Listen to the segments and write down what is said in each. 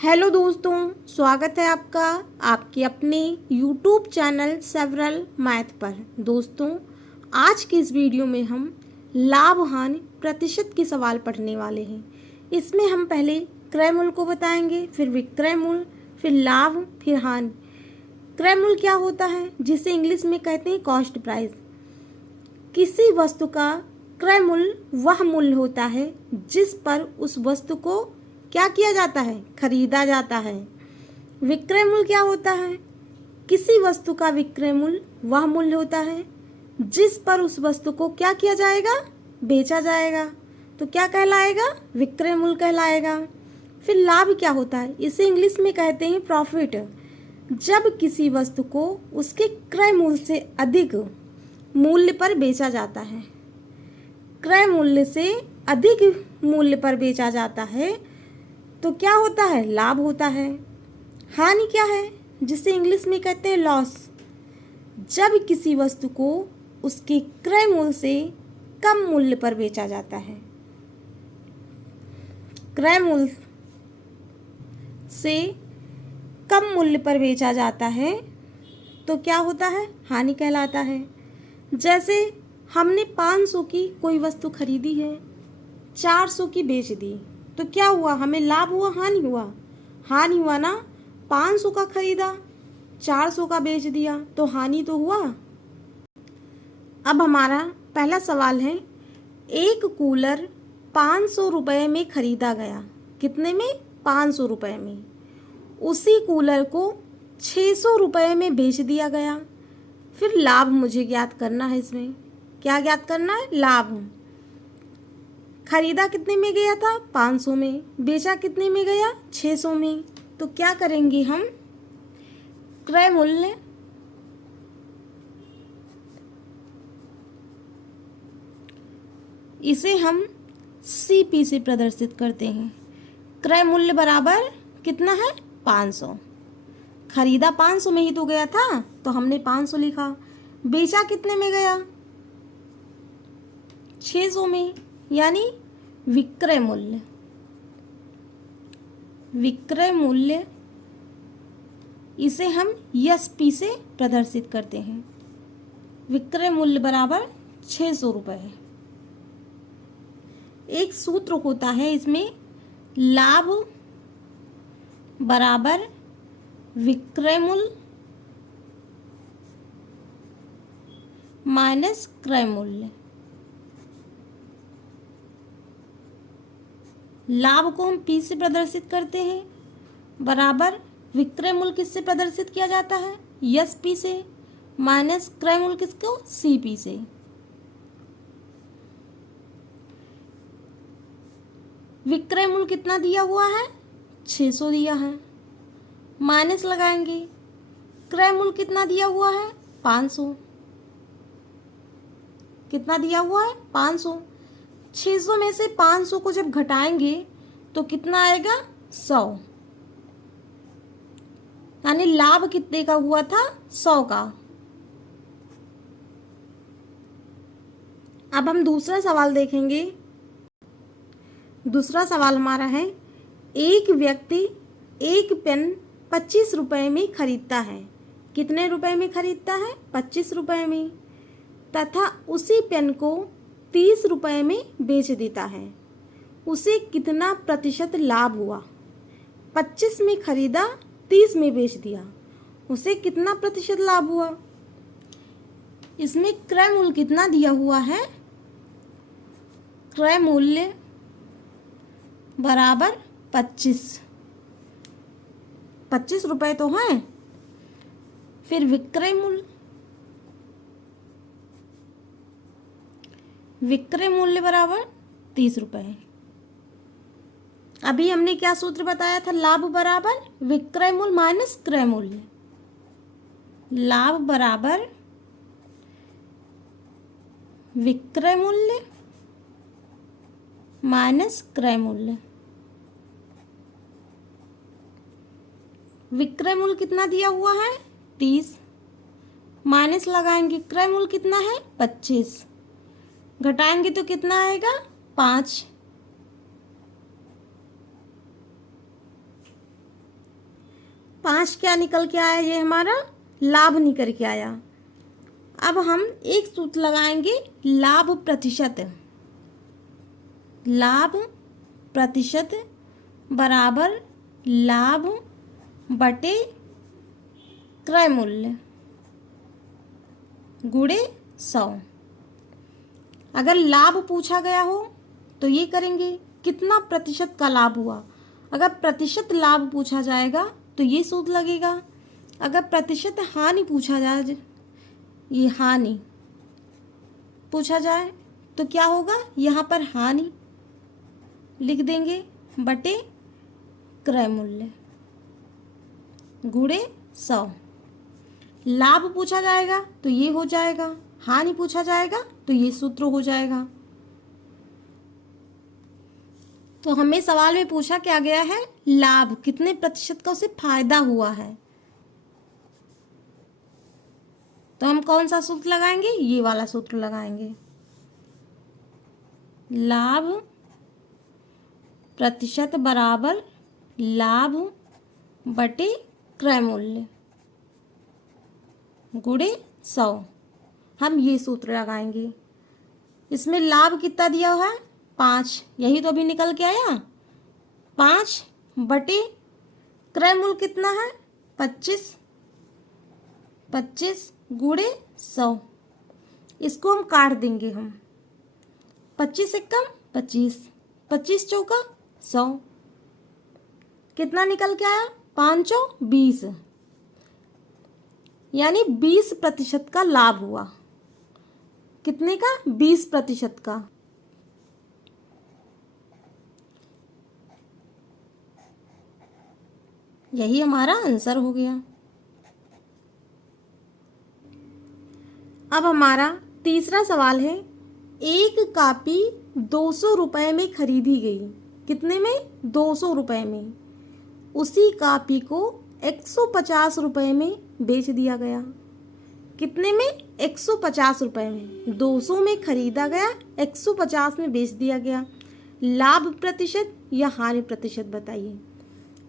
Hello दोस्तों, स्वागत है आपका आपके अपने यूट्यूब चैनल सेवरल मैथ पर। दोस्तों, आज की इस वीडियो में हम लाभ हानि प्रतिशत के सवाल पढ़ने वाले हैं। इसमें हम पहले क्रय मूल्य को बताएंगे, फिर विक्रय मूल्य, फिर लाभ, फिर हानि। क्रय मूल्य क्या होता है, जिसे इंग्लिश में कहते हैं कॉस्ट प्राइस। किसी वस्तु का क्रय मूल्य वह मूल्य होता है जिस पर उस वस्तु को क्या किया जाता है, खरीदा जाता है। विक्रय मूल्य क्या होता है, किसी वस्तु का विक्रय मूल्य वह मूल्य होता है जिस पर उस वस्तु को क्या किया जाएगा, बेचा जाएगा। तो क्या कहलाएगा, विक्रय मूल्य कहलाएगा। फिर लाभ क्या होता है, इसे इंग्लिश में कहते हैं प्रॉफिट। जब किसी वस्तु को उसके क्रय मूल्य से अधिक मूल्य पर बेचा जाता है, क्रय मूल्य से अधिक मूल्य पर बेचा जाता है तो क्या होता है, लाभ होता है। हानि क्या है, जिसे इंग्लिश में कहते हैं लॉस। जब किसी वस्तु को उसके क्रय मूल्य से कम मूल्य पर बेचा जाता है, क्रय मूल्य से कम मूल्य पर बेचा जाता है तो क्या होता है, हानि कहलाता है। जैसे हमने 500 की कोई वस्तु खरीदी है, 400 की बेच दी, तो क्या हुआ, हमें लाभ हुआ, हानि हुआ। हानि हुआ ना, 500 का खरीदा, 400 का बेच दिया, तो हानि तो हुआ। अब हमारा पहला सवाल है, एक कूलर 500 रुपये में खरीदा गया। कितने में, 500 रुपये में। उसी कूलर को 600 रुपये में बेच दिया गया। फिर लाभ मुझे ज्ञात करना है। इसमें क्या ज्ञात करना है, लाभ। खरीदा कितने में गया था, 500 में। बेचा कितने में गया, 600 में। तो क्या करेंगे हम, क्रय मूल्य इसे हम CP से प्रदर्शित करते हैं। क्रय मूल्य बराबर कितना है, 500। खरीदा 500 में ही तो गया था, तो हमने 500 लिखा। बेचा कितने में गया, 600 में, यानी विक्रय मूल्य। विक्रय मूल्य इसे हम SP से प्रदर्शित करते हैं। विक्रय मूल्य बराबर 600 रुपये। एक सूत्र होता है इसमें, लाभ बराबर विक्रय मूल्य माइनस क्रय मूल्य। लाभ को हम P से प्रदर्शित करते हैं, बराबर विक्रय मूल्य किससे प्रदर्शित किया जाता है, SP से, माइनस क्रय मूल्य किसको, CP से। विक्रय मूल्य कितना दिया हुआ है, 600 दिया है, माइनस लगाएंगे। क्रय मूल्य कितना दिया हुआ है, 500। कितना दिया हुआ है, 500। 600 में से 500 को जब घटाएंगे तो कितना आएगा, 100। यानी लाभ कितने का हुआ था, 100 का। अब हम दूसरा सवाल देखेंगे। दूसरा सवाल हमारा है, एक व्यक्ति एक पेन 25 रुपये में खरीदता है। कितने रुपए में खरीदता है, 25 रुपये में, तथा उसी पेन को 30 रुपये में बेच देता है। उसे कितना प्रतिशत लाभ हुआ। 25 में खरीदा, 30 में बेच दिया, उसे कितना प्रतिशत लाभ हुआ। इसमें क्रय मूल्य कितना दिया हुआ है, क्रय मूल्य बराबर 25 रुपये तो हैं। फिर विक्रय मूल्य, विक्रय मूल्य बराबर 30 रुपये। अभी हमने क्या सूत्र बताया था, लाभ बराबर विक्रय मूल्य माइनस क्रय मूल्य। लाभ बराबर विक्रय मूल्य माइनस क्रय मूल्य। विक्रय मूल्य कितना दिया हुआ है, 30, माइनस लगाएंगे। क्रय मूल्य कितना है, 25, घटाएंगे तो कितना आएगा, 5। 5 क्या निकल के आया, ये हमारा लाभ निकल के आया। अब हम एक सूत्र लगाएंगे, लाभ प्रतिशत। लाभ प्रतिशत बराबर लाभ बटे क्रय मूल्य गुणे 100। अगर लाभ पूछा गया हो तो ये करेंगे, कितना प्रतिशत का लाभ हुआ। अगर प्रतिशत लाभ पूछा जाएगा तो ये सूत्र लगेगा। अगर प्रतिशत हानि पूछा जाए, ये हानि पूछा जाए तो क्या होगा, यहाँ पर हानि लिख देंगे बटे क्रय मूल्य गुणे 100। लाभ पूछा जाएगा तो ये हो जाएगा, हानि पूछा जाएगा तो ये सूत्र हो जाएगा। तो हमें सवाल में पूछा क्या गया है, लाभ कितने प्रतिशत का उसे फायदा हुआ है। तो हम कौन सा सूत्र लगाएंगे, ये वाला सूत्र लगाएंगे, लाभ प्रतिशत बराबर लाभ बटे क्रय मूल्य गुणे 100। हम ये सूत्र लगाएंगे। इसमें लाभ कितना दिया हुआ है, 5, यही तो अभी निकल के आया। 5 बटे क्रय मूल्य कितना है, 25, 25 गुणे 100। इसको हम काट देंगे हम, 25 एकम 25, 25 चौका 100, कितना निकल के आया, 5 20, यानी 20% का लाभ हुआ। कितने का, 20% का। यही हमारा आंसर हो गया। अब हमारा तीसरा सवाल है, एक कॉपी 200 रुपये में खरीदी गई। कितने में, 200 रुपये में। उसी कॉपी को 150 रुपये में बेच दिया गया। कितने में, 150 रुपये में। 200 में खरीदा गया, 150 में बेच दिया गया। लाभ प्रतिशत या हानि प्रतिशत बताइए।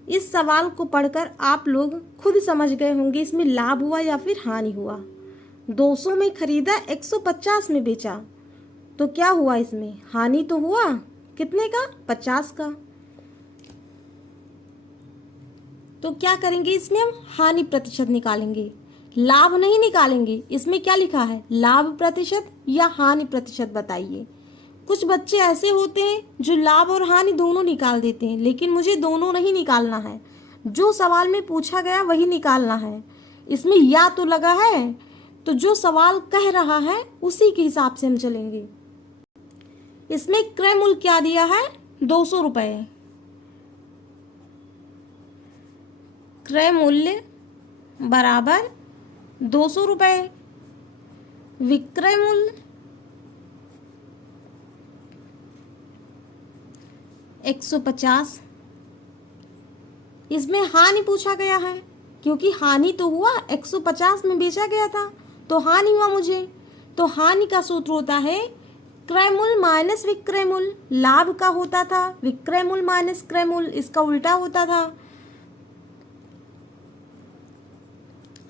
इस सवाल को पढ़कर आप लोग खुद समझ गए होंगे इसमें लाभ हुआ या फिर हानि हुआ। 200 में खरीदा, 150 में बेचा, तो क्या हुआ, इसमें हानि तो हुआ। कितने का, 50 का। तो क्या करेंगे, इसमें हम हानि प्रतिशत निकालेंगे, लाभ नहीं निकालेंगे। इसमें क्या लिखा है, लाभ प्रतिशत या हानि प्रतिशत बताइए। कुछ बच्चे ऐसे होते हैं जो लाभ और हानि दोनों निकाल देते हैं, लेकिन मुझे दोनों नहीं निकालना है, जो सवाल में पूछा गया वही निकालना है। इसमें या तो लगा है, तो जो सवाल कह रहा है उसी के हिसाब से हम चलेंगे। इसमें क्रय मूल्य क्या दिया है, 200 रुपये। क्रय मूल्य बराबर 200 रुपये। विक्रय मूल्य 150। इसमें हानि पूछा गया है, क्योंकि हानि तो हुआ, 150 में बेचा गया था तो हानि हुआ मुझे। तो हानि का सूत्र होता है क्रय मूल्य माइनस विक्रय मूल्य। लाभ का होता था विक्रय मूल्य माइनस क्रय मूल्य, इसका उल्टा होता था।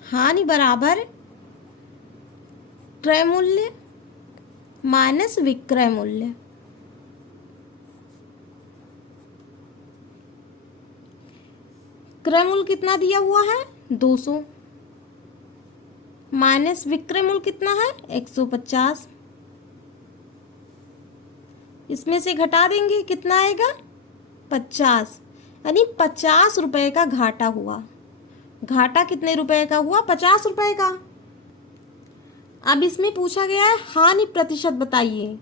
हानि बराबर क्रय मूल्य माइनस विक्रय मूल्य। क्रय मूल्य कितना दिया हुआ है, 200, माइनस विक्रय मूल्य कितना है, 150। इसमें से घटा देंगे, कितना आएगा, 50, यानी 50 रुपये का घाटा हुआ। घाटा कितने रुपए का हुआ, 50 रुपये का। अब इसमें पूछा गया है हानि प्रतिशत बताइए।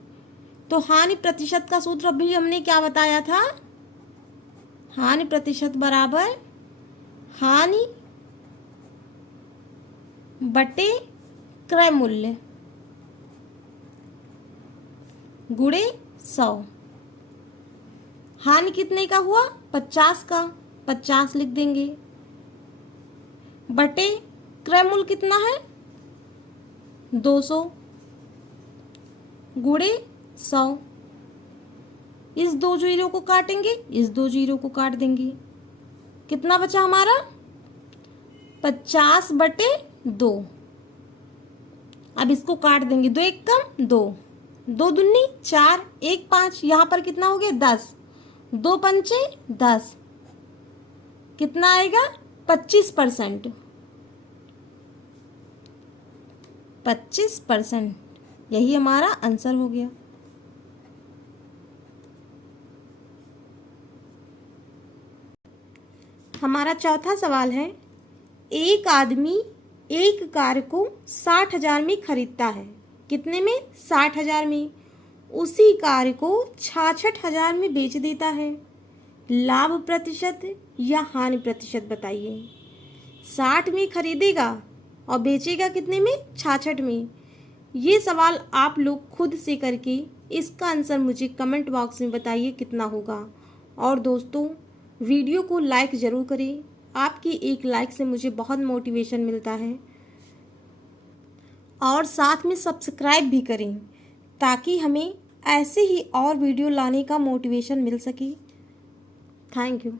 तो हानि प्रतिशत का सूत्र अभी हमने क्या बताया था, हानि प्रतिशत बराबर हानि बटे क्रय मूल्य गुणे 100। हानि कितने का हुआ, 50 का, 50 लिख देंगे, बटे क्रय मूल्य कितना है, 200 गुणे 100। इस 2 जीरो को काटेंगे, इस 2 जीरो को काट देंगे, कितना बचा हमारा, 50/2। अब इसको काट देंगे, 2 एक कम 2, 2 दूनी 4, 1 5, यहाँ पर कितना हो गया 10, 2 पंचे 10, कितना आएगा 25%। 25%, यही हमारा आंसर हो गया। हमारा चौथा सवाल है, एक आदमी एक कार को 60,000 में खरीदता है। कितने में? 60,000 में। उसी कार को 66,000 में बेच देता है। लाभ प्रतिशत या हानि प्रतिशत बताइए। 60 में खरीदेगा और बेचेगा कितने में? 66 में। ये सवाल आप लोग खुद से करके इसका आंसर मुझे कमेंट बॉक्स में बताइए कितना होगा। और दोस्तों, वीडियो को लाइक ज़रूर करें, आपकी एक लाइक से मुझे बहुत मोटिवेशन मिलता है। और साथ में सब्सक्राइब भी करें ताकि हमें ऐसे ही और वीडियो लाने का मोटिवेशन मिल सके। Thank you.